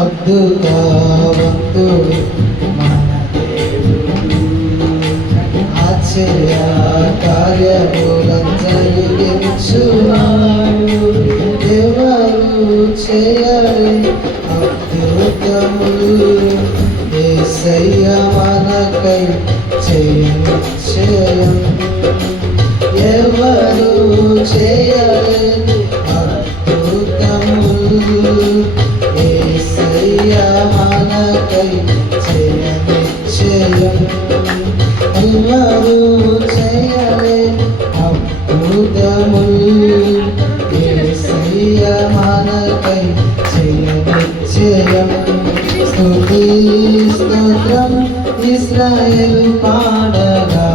అద్భుతవంతుడు మన దేవుడు, ఆశ్చర్య కార్యములను జరిగించువాడు. ఎవరు చేయలేని అద్భుతములు యేసయ్య మనకై చేయనిశ్చయం. ఎవరు చేయలేని అద్భుతములు యేసయ్య మనకై చేయనిశ్చయం. ఎవరు చేయలేని అద్భుతములు యేసయ్య మనకై చేయనిశ్చయం. స్తుతి స్తోత్రం ఇశ్రాయేలు పాడగా,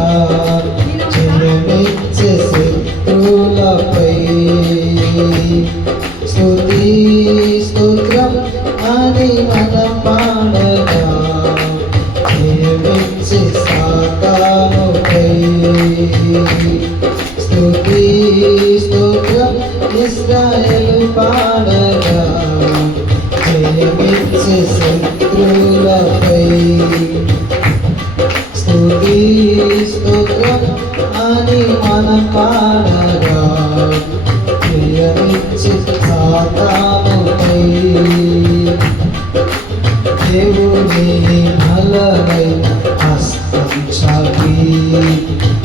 జయమిచ్చే శత్రులపై. స్తుతి స్తోత్రం అని మనం పాడగా, జయమిచ్చే సాతానుపై. స్తుతి స్తోత్రం ఇశ్రాయేలు పాడగా, జయమిచ్చే శత్రులపై. స్తుతి స్తోత్రం అని మనం పాడగా, జయమిచ్చే సాతానుపై. దేవుని బలమైన హస్తం చాపి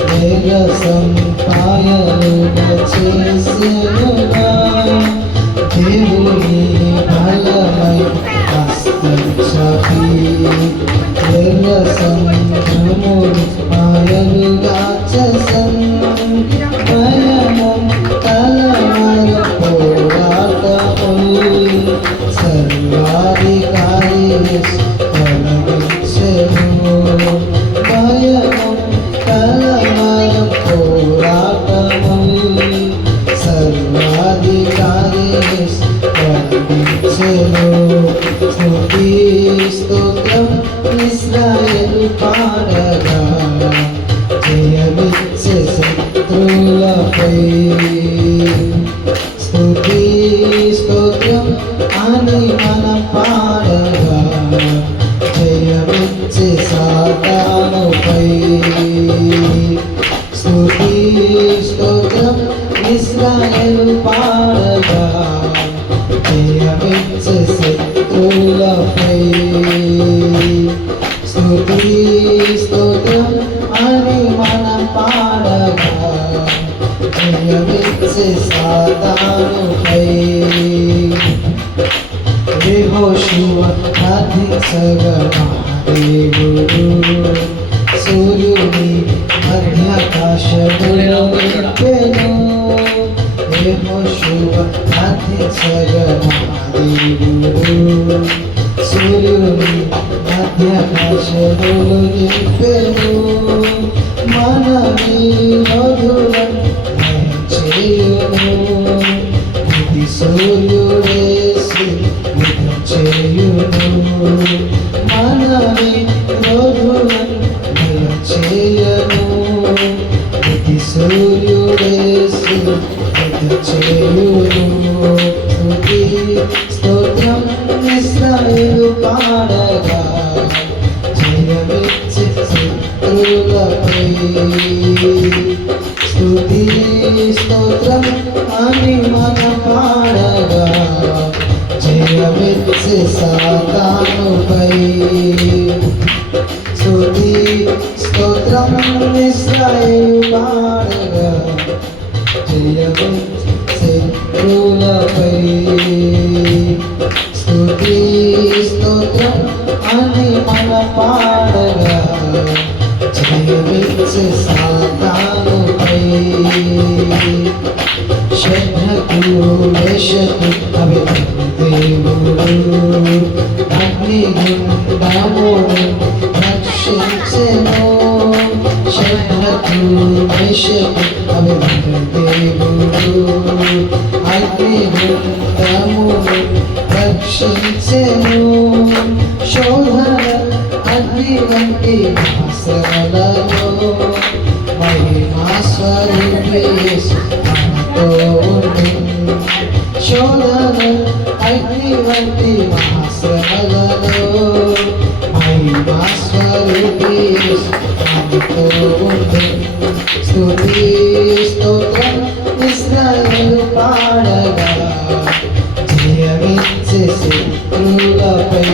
మేఘ సంపాయలుగా చేసెనుగా. దేవుని బలమైన హస్తం చాపి మేఘ సంద్రములు మాయలుగా చేసెను. భయము కలవర పోరాటములు సర్వాధికారి తొలగించెను. భయము కలవర పోరాటములు సర్వాధికారి తొలగించెను. స్తుతి స్తోత్రం ఇశ్రాయేలు పాడగా, జయమిచ్చే శత్రులపై. స్తుతి స్తోత్రం అని మనం పాడగా, జయమిచ్చే సాతానుపై. స్తుతి స్తోత్రం ఇశ్రాయేలు పాడగా, జయమిచ్చే శత్రులపై. స్తుతి స్తోత్రం అని మనం పాడగా, జయమిచ్చే సాతానుపై. యెహోషువ ప్రార్థించగా దేవుడు, సూర్యుని మధ్యాకాశములో నింపెను. యెహోషువ ప్రార్థించగా దేవుడు, సూర్యుని మధ్యాకాశములో నింపెను. మన విరోధులను చేయును. ఇది సూర్యుడేసి యుద్ధం చేయును. మన విరోధులను చేయను. ఇది సూర్యుడేసి యుద్ధం చేయును. స్తుతి స్తోత్రం ఇశ్రాయేలు పాడగా, జయమిచ్చే శత్రులపై. స్తుతి స్తోత్రం అని మనం పాడగా, జయమిచ్చే సాతానుపై. స్తుతి స్తోత్రం ఇశ్రాయేలు పాడగా, జయమిచ్చే శత్రులపై. స్తుతి స్తోత్రం అని మనం పాడగా, జయమిచ్చే సాతానుపై. శత్రువు మేషకు దేవుడు, అగ్నిగుండమును రక్షించెను. శత్రువు మేషకు దేవుడు, అగ్నిగుండమును రక్షించెను. శోధన అగ్ని వంటి శ్రమలలో మహిమా స్వరూపి యేసు మనతో ఉండు. శోధన అగ్ని వంటి మహాశ్రమలలో మహిమా స్వరూపి మనతో ఉండే స్తుతి స్తోత్రం ఇశ్రాయేలు పాడగా జయమిచ్చే శత్రువులపై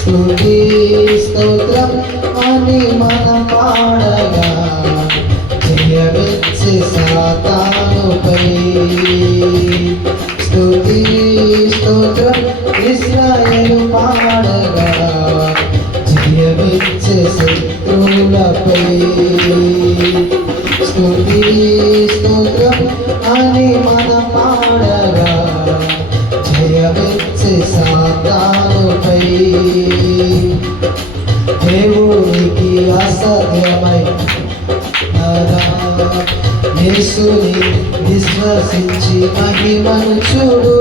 స్తుతి స్తోత్రం అని మనం పాడగా జయమిచ్చే సాతానుపై స్తుతి స్తోత్రం ఇశ్రాయేలు పాడగా జయమిచ్చే శత్రువులపై స్తుతి స్తోత్రం అని మనం పాడగా జయమిచ్చే సాతానుపై దేవునికి అసాధ్యమై యేసుని విశ్వసించి మహిమను చూడు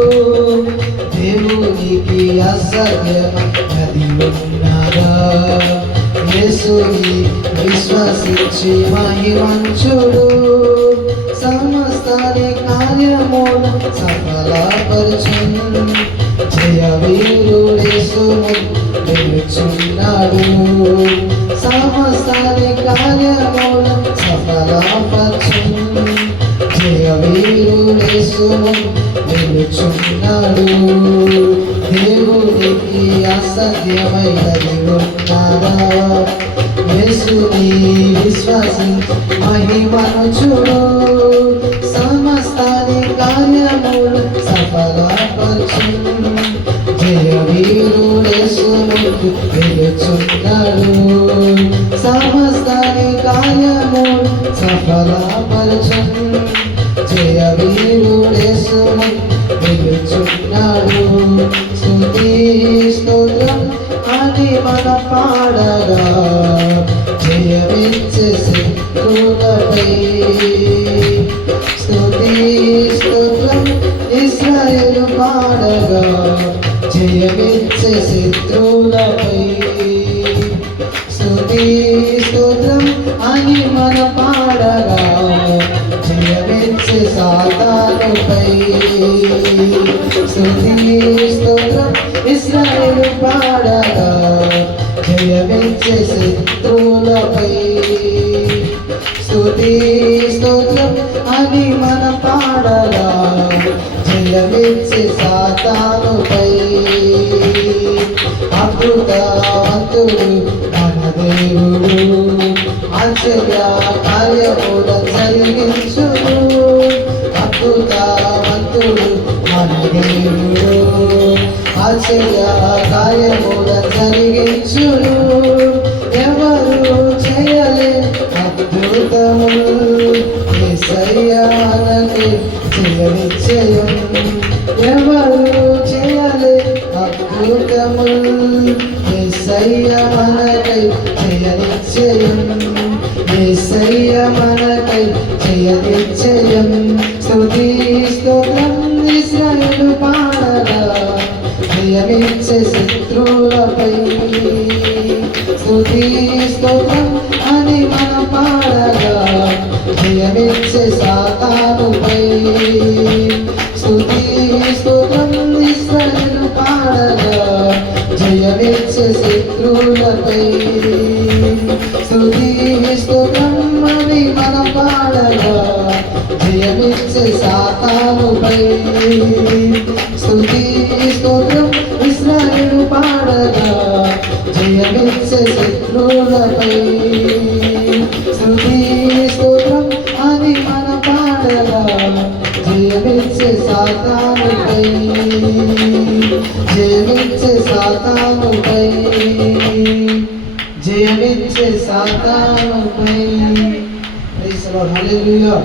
దేవునికి అసాధ్యమది ఉన్నదా యేసుని విశ్వసించి మహిమను చూడు సమస్తాని కార్యమును సఫలపరచును జయ వీరుడేసును వెలుచున్నాడు సమస్తాని కార్యమును సఫలపరచును జయ వీరుడేసును వెలుచున్నాడు దేవునికి అసాధ్యమైనది ఉన్నదా యేసుని విశ్వాసించి మహిమను చూడు సమస్తాని కార్యములు సఫలపరచును జయ వీరుడేసును వెలుచున్నాడు సమస్తాని కార్యములు సఫలపరచును జయ వీరుడేసును వెలుచున్నాడు స్తుతి స్తోత్రం అని మన పాడగా జయమిచ్చే శత్రువులపై స్తుతి స్తోత్రం ఇశ్రాయేలు పాడగా జయమిచ్చే శత్రువులపై స్తుతి స్తోత్రం అని మన పాడగా జయమిచ్చే సాతానుపై స్తుతి స్తోత్రం ఇశ్రాయేలు పాడగా జయమిచ్చే శత్రువులపై స్తుతి స్తోత్రం అని మన పాడగా జయమిచ్చే సాతానుపై అద్భుతవంతుడు మన దేవుడు ఆశ్చర్య కార్యములను జరిగించును అద్భుతవంతుడు మన దేవుడు ఆశ్చర్య కార్యములను జరిగించును ఎవరు చేయలే అద్భుతములు యేసయ్యానని జయనిశ్చయం ఎవరు చేయలే అద్భుతములు యేసయ్య మనకై జయనిశ్చయం యేసయ్య మనకై జయనిశ్చయం స్తుతి స్తోత్రం ఇశ్రాయేలు పాడగా జయమిచ్చే శత్రువులపై స్తుతి స్తోత్రం అని మన పాడగా జయమిచ్చే సాతానుపై స్తుతి స్తోత్రం ఇశ్రాయేలు పాడగా జయమిచ్చే శత్రువులపై స్తుతి స్తోత్రం అని మన పాడగా జయమిచ్చే సాతానుపై స్తుతి స్తోత్రం ఇశ్రాయేలు పాడగా జయమిచ్చే శత్రువులపై స్తుతి స్తోత్రం అని మన పాడగా జయమిచ్చే సాతానుపై జయమిచ్చే సాతానుపై జయమిచ్చే సాతానుపై. Praise the lord. హల్లెలూయా.